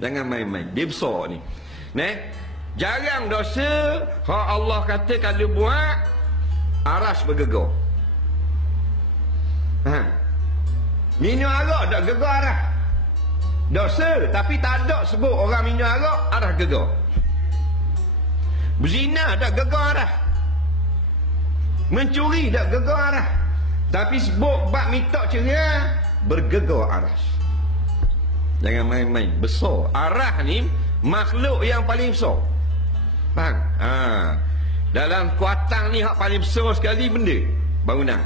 Jangan main-main. Dia besar ni. Jarang dosa hak Allah kata kalau buat aras bergegar. Minum arak tak gegar arah. Dosa tapi tak ada sebut orang minum arak arah gegar. Berzina tak gegar arah. Mencuri tak gegar arah. Tapi sebut bab minta cerai bergegar aras. Jangan main-main. Besar. Arah ni makhluk yang paling besar. Faham? Dalam kuatang ni hak paling besar sekali benda bangunan.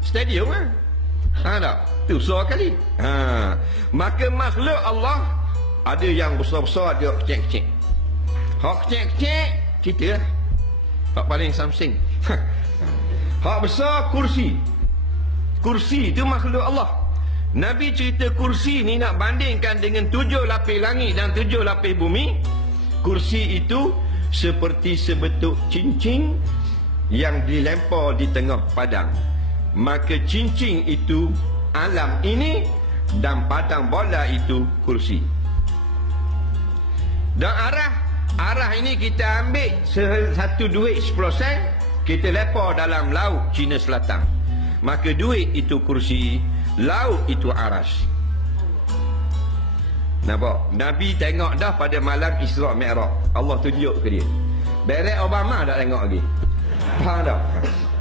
Stadium kan? Tak? Tu besar kali. Maka makhluk Allah ada yang besar-besar, ada kecil-kecil. Hak kecil-kecil kita lah. Hak paling something. Hak besar kursi. Kursi itu makhluk Allah. Nabi cerita kursi ni nak bandingkan dengan 7 lapis langit dan 7 lapis bumi. Kursi itu seperti sebentuk cincin yang dilempar di tengah padang. Maka cincin itu alam ini dan padang bola itu kursi. Dan arah ini kita ambil satu duit 10 sen, kita lempar dalam laut Cina Selatan. Maka duit itu kursi, laut itu aras. Nampak? Nabi tengok dah pada malam Isra' Mi'raj. Allah tunjuk ke dia. Barack Obama tak tengok lagi. Faham tak?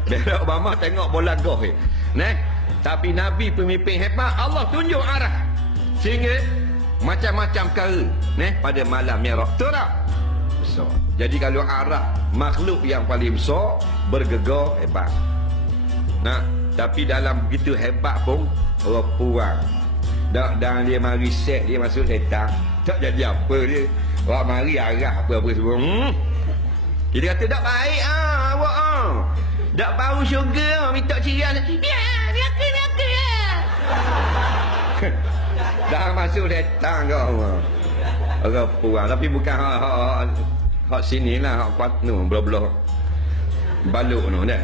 Barack Obama tengok bola golf je. Tapi Nabi pemimpin hebat, Allah tunjuk arah. Sehingga macam-macam perkara pada malam Mi'raj. Betul tak? Besar. Jadi kalau arah makhluk yang paling besar bergegar hebat. Tapi dalam begitu hebat pun orang puang. Dan dia mari set, dia masuk setan. Tak jadi apa dia. Orang mari arah apa-apa semua. Dia kata tak baik awak tak bau syurga minta cirian. Biarkan. Dah masuk setan kau. Orang puang. Tapi bukan hak sini lah. Hak kuat tu. Belah-belah baluk tu dah.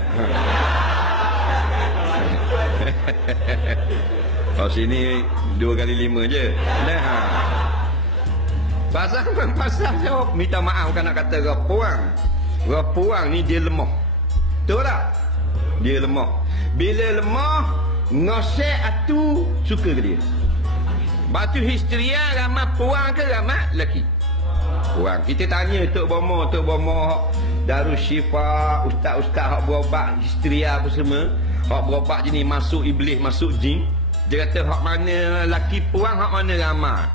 Kalau sini 2 kali 5 je. Pasal jawab minta maaf kan nak kata rapuang. Rapuang ni dia lemah. Betul tak? Dia lemah. Bila lemah, ngosek atu suka ke dia. Batu histeria ramai puang ke ramai lelaki? Puang. Kita tanya Tok Bomo Darus Syifa, ustaz-ustaz hak berobat histeria apa semua. Hak berobat jenis masuk iblis, masuk jin. Dia kata hak mana lelaki puang, hak mana ramai.